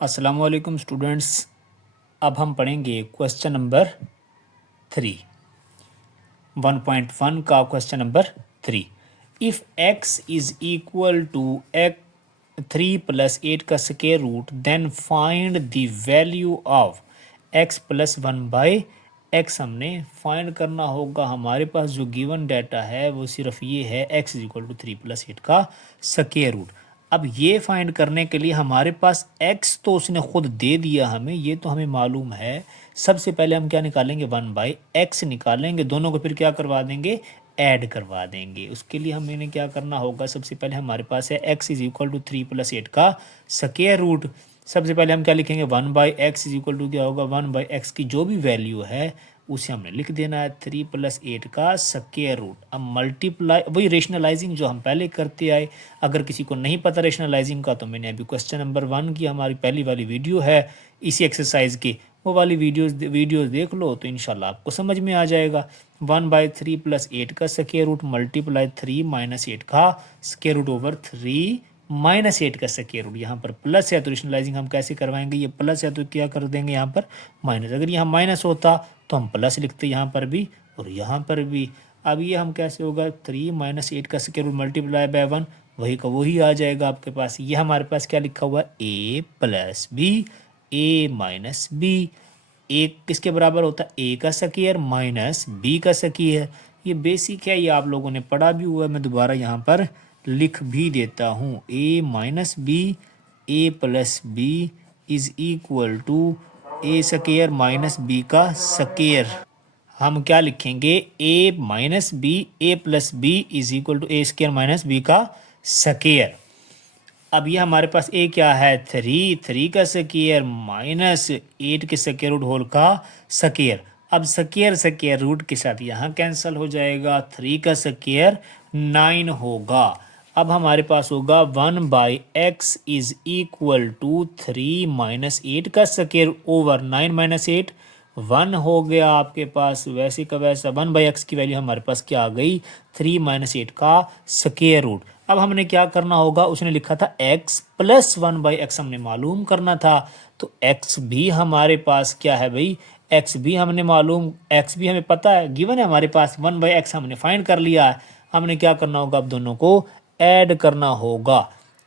अस्सलाम वालेकुम स्टूडेंट्स। अब हम पढ़ेंगे क्वेश्चन नंबर 3, 1.1 का question number 3। If x is equal to x 3 plus 8 का square root then find the value of x plus 1 by x हमने फाइंड करना होगा। हमारे पास जो गिवन डाटा है वो सिर्फ ये है x is equal to 3 plus 8 का स्क्वायर रूट। अब ये फाइंड करने के लिए हमारे पास x तो उसने खुद दे दिया हमें, ये तो हमें मालूम है। सबसे पहले हम क्या निकालेंगे, 1 बाई एक्स निकालेंगे, दोनों को फिर क्या करवा देंगे, ऐड करवा देंगे। उसके लिए हमें क्या करना होगा, सबसे पहले हमारे पास है x is equal to 3 plus 8 का स्क्वायर रूट। सबसे पहले हम क्या लिखेंगे, 1 by x is equal to क्या होगा, 1 बाई एक्स की जो भी वैल्यू है उसे हमने लिख देना है 3 प्लस 8 का स्क्वायर रूट। अब मल्टीप्लाई, वही रेशनलाइजिंग जो हम पहले करते आए। अगर किसी को नहीं पता रेशनलाइजिंग का तो मैंने अभी क्वेश्चन नंबर 1 की हमारी पहली वाली वीडियो है इसी एक्सरसाइज की, वो वाली वीडियोस देख लो तो इंशाल्लाह आपको समझ में आ जाएगा। 1 बाई 3 प्लस 8 का स्क्वायर रूट मल्टीप्लाई 3 माइनस 8 का स्क्वायर रूट ओवर 3 माइनस 8 का स्क्वायर रूट। यहाँ पर प्लस है तो रेशनलाइजिंग हम कैसे करवाएंगे, ये प्लस है तो क्या कर देंगे यहाँ पर माइनस। अगर यहाँ माइनस होता तो हम प्लस लिखते यहाँ पर भी और यहाँ पर भी। अब ये हम कैसे होगा, 3 माइनस 8 का स्क्वायर रूट मल्टीप्लाई बाय 1, वही का वही आ जाएगा आपके पास। ये हमारे पास क्या लिखा हुआ है, a plus B, A minus B. A किसके बराबर होता है, ए का स्क्वायर माइनस बी का स्क्वायर। ये बेसिक है, ये आप लोगों ने पढ़ा भी हुआ है, मैं दोबारा यहाँ पर लिख भी देता हूँ। A minus B, A plus B is equal to A square minus B का स्क्वायर। हम क्या लिखेंगे, A minus B, A plus B is equal to A square minus B का स्क्वायर। अब ये हमारे पास ए क्या है, 3 का स्क्वायर माइनस 8 के स्क्वायर रूट होल का स्क्वायर। अब स्क्वायर रूट के साथ यहाँ कैंसिल हो जाएगा, 3 का स्क्वायर 9 होगा। अब हमारे पास होगा 1 by x is equal to 3 minus 8 का स्क्वायर ओवर 9 माइनस 8, 1 हो गया आपके पास। वैसे का वैसा 1 बाई एक्स की वैल्यू हमारे पास क्या आ गई, 3 माइनस 8 का स्क्वायर रूट। अब हमने क्या करना होगा, उसने लिखा था x प्लस 1 बाई एक्स हमने मालूम करना था। तो x भी हमारे पास क्या है भाई, x भी हमने मालूम, x भी हमें पता है, गिवन है हमारे पास। 1 बाई एक्स हमने फाइंड कर लिया है। हमने क्या करना होगा, अब दोनों को ऐड करना होगा।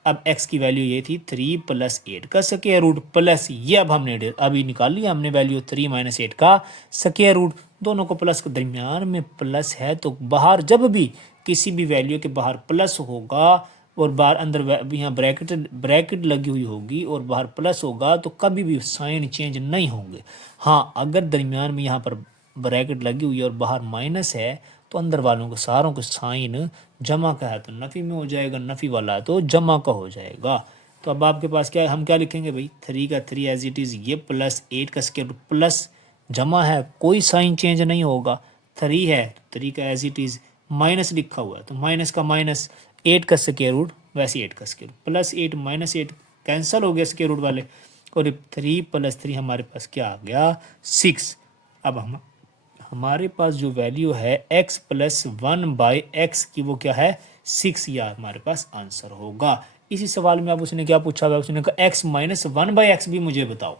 अब x की वैल्यू ये थी 3 प्लस 8 का स्क्वायर रूट प्लस ये, अब हमने अभी निकाल लिया हमने वैल्यू 3 माइनस 8 का स्क्वायर रूट। दोनों को प्लस के दरमियान में प्लस है तो बाहर जब भी किसी भी वैल्यू के बाहर प्लस होगा और बाहर अंदर यहाँ ब्रैकेट लगी हुई होगी और बाहर प्लस होगा तो कभी भी साइन चेंज नहीं होंगे। हाँ, अगर दरमियान में यहाँ पर ब्रैकेट लगी हुई है और बाहर माइनस है तो अंदर वालों के सारों के साइन जमा का है तो नफ़ी में हो जाएगा, नफ़ी वाला है तो जमा का हो जाएगा। तो अब आपके पास क्या है, हम क्या लिखेंगे भाई, 3 का 3 एज इट इज़, ये प्लस 8 का स्क्वायर रूट प्लस जमा है, कोई साइन चेंज नहीं होगा। 3 है तो 3 का एज इट इज़, माइनस लिखा हुआ है तो माइनस का माइनस, 8 का स्क्वायर रूट वैसे 8 का square root plus 8 minus 8 cancel हो गया स्क्वायर रूट वाले, और 3 प्लस 3 हमारे पास क्या आ गया, 6। अब हमारे पास जो वैल्यू है x प्लस 1 बाई एक्स की वो क्या है, 6, या हमारे पास आंसर होगा। इसी सवाल में अब उसने क्या पूछा हुआ है, उसने कहा x माइनस 1 बाई एक्स भी मुझे बताओ।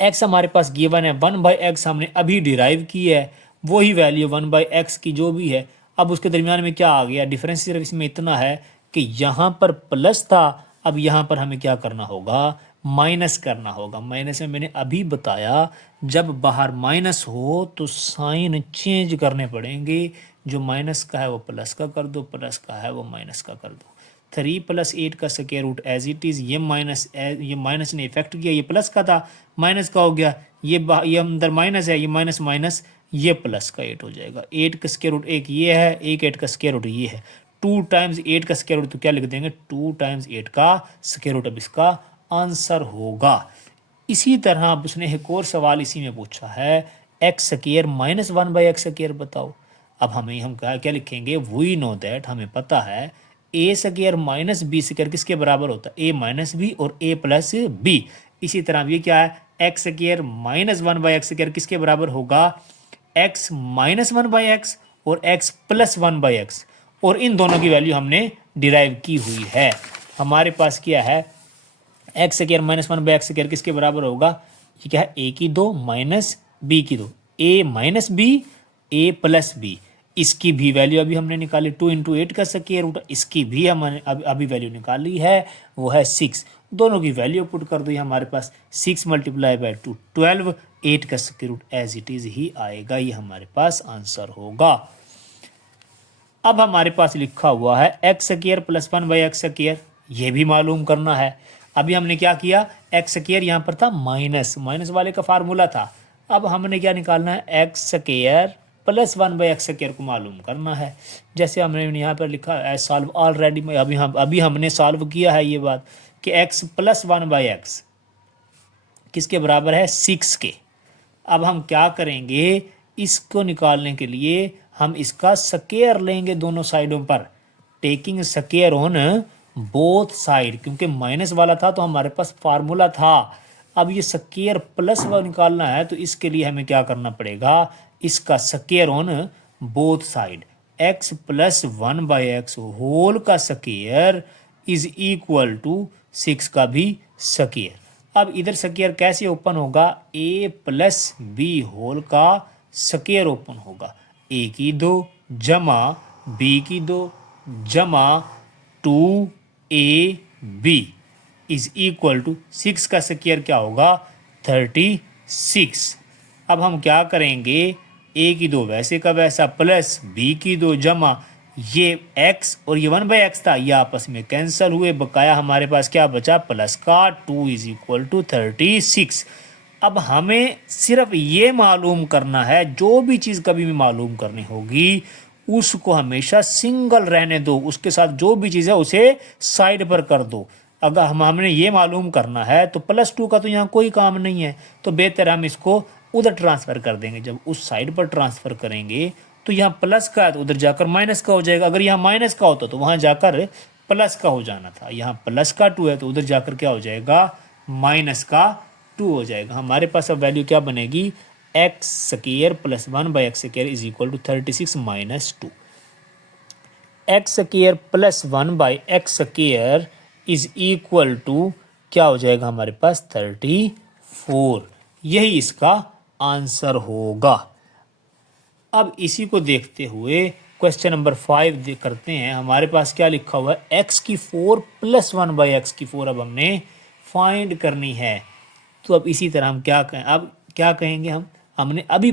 x हमारे पास गिवन है, 1 बाई एक्स हमने अभी डिराइव की है, वही वैल्यू 1 बाई एक्स की जो भी है। अब उसके दरमियान में क्या आ गया, डिफरेंस सिर्फ इसमें इतना है कि यहाँ पर प्लस था, अब यहाँ पर हमें क्या करना होगा, माइनस करना होगा। माइनस में मैंने अभी बताया जब बाहर माइनस हो तो साइन चेंज करने पड़ेंगे, जो माइनस का है वो प्लस का कर दो, प्लस का है वो माइनस का कर दो। 3 प्लस 8 का square root as it is, ये माइनस ने इफेक्ट किया, ये प्लस का था माइनस का हो गया, ये अंदर माइनस है, ये माइनस माइनस ये प्लस का 8 हो जाएगा। 8 का स्क्वायर रूट एक ये है, एक 8 का स्क्वायर रूट ये है, 2 टाइम्स 8 का स्क्वायर रूट तो क्या लिख देंगे, 2 टाइम्स 8 का स्क्वायर रूट। अब इसका आंसर होगा। इसी तरह अब उसने एक और सवाल इसी में पूछा है, x square minus 1 by x square बताओ। अब हम क्या लिखेंगे, वी नो दैट, हमें पता है ए स्क्वायर माइनस बी स्क्वायर किसके बराबर होता है, ए माइनस बी और ए प्लस बी। इसी तरह ये क्या है, x square minus 1 by x square किसके बराबर होगा, एक्स माइनस 1 बाई एक्स और एक्स प्लस 1 बाई एक्स, और इन दोनों की वैल्यू हमने डिराइव की हुई है। हमारे पास क्या है, एक्स स्क्वायर माइनस 1/x² किसके बराबर होगा, ये क्या है, ए की 2 माइनस बी की 2, ए minus B A plus B. इसकी भी वैल्यू अभी हमने निकाली 2 × 8 का स्क्वायर रूट, इसकी भी हमने अभी वैल्यू निकाली है, वो है 6। दोनों की वैल्यू पुट कर दो, ये हमारे पास 6 × 2 12, 8 का square root as it is ही आएगा, ये हमारे पास आंसर होगा। अब हमारे पास लिखा हुआ है x² + 1/x², ये भी मालूम करना है। अभी हमने क्या किया, x² यहाँ पर था माइनस वाले का फार्मूला था, अब हमने क्या निकालना है, x² + 1/x² को मालूम करना है। जैसे हमने यहाँ पर लिखा है सॉल्व ऑलरेडी, अभी हमने सॉल्व किया है ये बात कि x + 1/x किसके बराबर है, 6 के। अब हम क्या करेंगे, इसको निकालने के लिए हम इसका स्क्वायर लेंगे दोनों साइडों पर, taking square on both side, क्योंकि माइनस वाला था तो हमारे पास फार्मूला था। अब ये स्क्वायर प्लस व निकालना है तो इसके लिए हमें क्या करना पड़ेगा, इसका square on both side, x + 1/x whole का स्क्वायर इज इक्वल टू 6 का भी स्क्वायर। अब इधर स्क्वायर कैसे ओपन होगा, a + b होल का स्क्वायर ओपन होगा, a की 2 जमा b की 2 जमा 2ab इज इक्वल टू 6 का स्क्वायर क्या होगा, 36। अब हम क्या करेंगे, a की 2 वैसे का वैसा प्लस b की 2 जमा ये x और ये 1/x था, ये आपस में कैंसिल हुए, बकाया हमारे पास क्या बचा, प्लस का 2 इज इक्वल टू 36। अब हमें सिर्फ ये मालूम करना है, जो भी चीज़ कभी भी मालूम करनी होगी उसको हमेशा सिंगल रहने दो, उसके साथ जो भी चीज़ है उसे साइड पर कर दो। अगर हमने ये मालूम करना है तो +2 का तो यहाँ कोई काम नहीं है, तो बेहतर हम इसको उधर ट्रांसफ़र कर देंगे। जब उस साइड पर ट्रांसफ़र करेंगे तो यहाँ प्लस का है तो उधर जाकर माइनस का हो जाएगा, अगर यहाँ माइनस का होता तो वहाँ जाकर प्लस का हो जाना था। यहाँ प्लस का 2 है तो उधर जाकर क्या हो जाएगा, माइनस का 2 हो जाएगा। हमारे पास अब वैल्यू क्या बनेगी, x² + 1/x² is equal to 36 - 2। x² + 1/x² is equal to क्या हो जाएगा हमारे पास, 34। यही इसका आंसर होगा। अब इसी को देखते हुए क्वेश्चन नंबर 5 करते हैं। हमारे पास क्या लिखा हुआ है, x4 + 1/x4 अब हमने फाइंड करनी है। तो अब इसी तरह हम क्या कहें, अब क्या कहेंगे, हमने अभी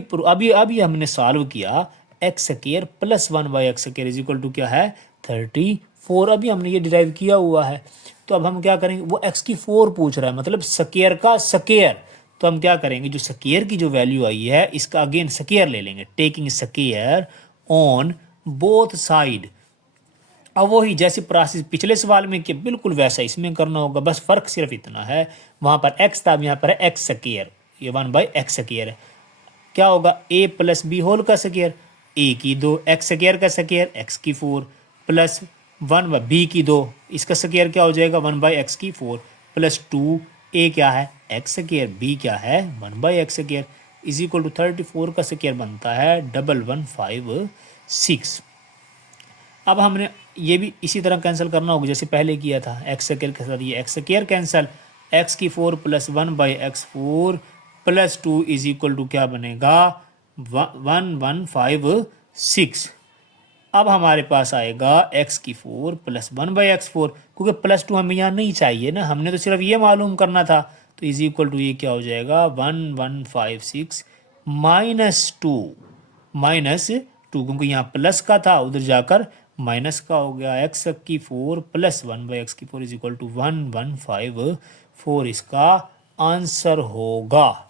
हमने सॉल्व किया, x² + 1/x² is equal to क्या है, 34। अभी हमने ये डिराइव किया हुआ है, तो अब हम क्या करेंगे, वो x4 पूछ रहा है, मतलब स्क्वायर का स्क्वायर। तो हम क्या करेंगे, जो स्क्वायर की जो वैल्यू आई है इसका अगेन स्क्वायर ले लेंगे, taking square on both side. अब वही जैसे प्रोसेस पिछले सवाल में कि बिल्कुल वैसा इसमें करना होगा, बस फ़र्क सिर्फ इतना है, वहाँ पर x था, अब यहाँ पर है x², ये 1/x² है। क्या होगा, a + b होल का स्क्वायर, a की 2 x² का स्क्वायर x की 4 प्लस 1/b की 2, इसका स्क्वायर क्या हो जाएगा, 1/x4 प्लस 2, a क्या है x², b क्या है 1/x² इज इक्वल टू 34 का स्क्वायर बनता है 1156। अब हमने ये भी इसी तरह कैंसिल करना होगा जैसे पहले किया था, x² के साथ ये x² कैंसिल, x की 4 + 1/x4 plus 2 is equal to क्या बनेगा, 1156। अब हमारे पास आएगा x की 4 + 1/x4, क्योंकि +2 हमें यहाँ नहीं चाहिए ना, हमने तो सिर्फ ये मालूम करना था, तो इज इक्वल टू ये क्या हो जाएगा, 1156 -2 क्योंकि यहाँ प्लस का था उधर जाकर माइनस का हो गया, x की 4 + 1/x4 इज इक्वल टू 1154 इसका आंसर होगा।